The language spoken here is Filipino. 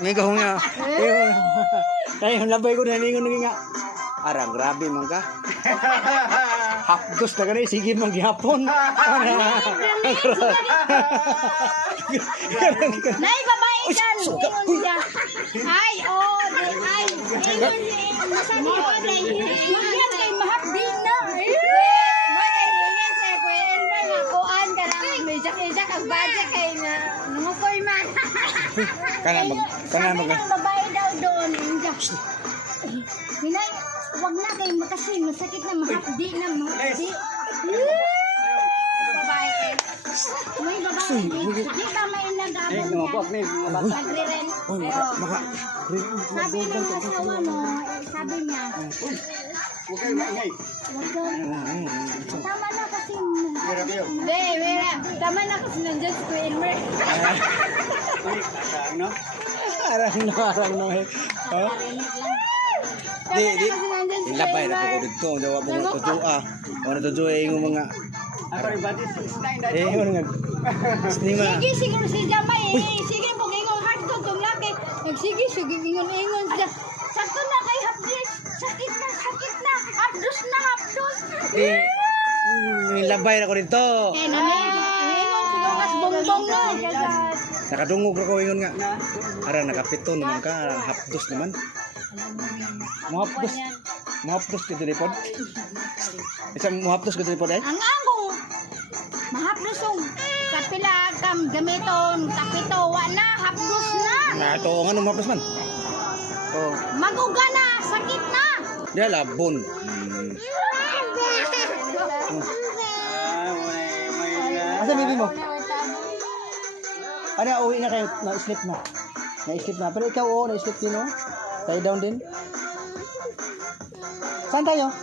Ngayon ko nga. Ay, yung labay ko na naging nga. Arang, grabe man ka. Hapdos na ganun, sige man gihapon. Nay, babae dyan. Ay, oh, ay. Ingon siya. Masabi ko, ay. Yan kay mahapdi na. Kuan ka lang, may jack-jack ang budget kay nga man. Kana mag, kana mag, babae daw doon. Hinay, wag na kay kasi masakit na mahapdi na mahapdi. Babae. May babae. Di ba may nagabon Pero, maka, Sabi ng asawa mo, eh, sabi niya, Huwag kayo maingay. wag daw. Mira kayo. Be, Mira, tama na kasi nandiyan si Kuya Elmer. Nasaan, no? arang no, arang no. eh. Ha? Di, di, ilabay na ko dito. Dawa mo nga tudua. Ano tudua yung mga, Ako rin ba? This is nine that eh, yung nga. Sige, siguro si Jamay. eh. Sige, pag ingon hard ko itong laki. Nagsige, sige, ingon-ingon siya. Sakto na kay Hapdis. Sakit na, sakit na. Hapdos na, hapdos. Di, mm, ilabay na ko dito. Kaya siguro kas bongbong no. Nakadungog na ko ingon nga. Arang nakapito naman ka, arang hapdos naman. Muhapdos. Muhapdos ka dito pod. Isa muhapdos ka dito pod eh. Ang angong, mahapdos yung kapila kam gamiton, kapito, wa na, hapdos na. Na ito nga nung muhapdos man. Oh, Maguga na, sakit na. dia labon. Hmm. Ah, Asa bibi mo? Ano, uwi na kayo, na-sleep na. Na-sleep na. Pero ikaw, oo, na-sleep din, oh. Tayo down din. Saan tayo?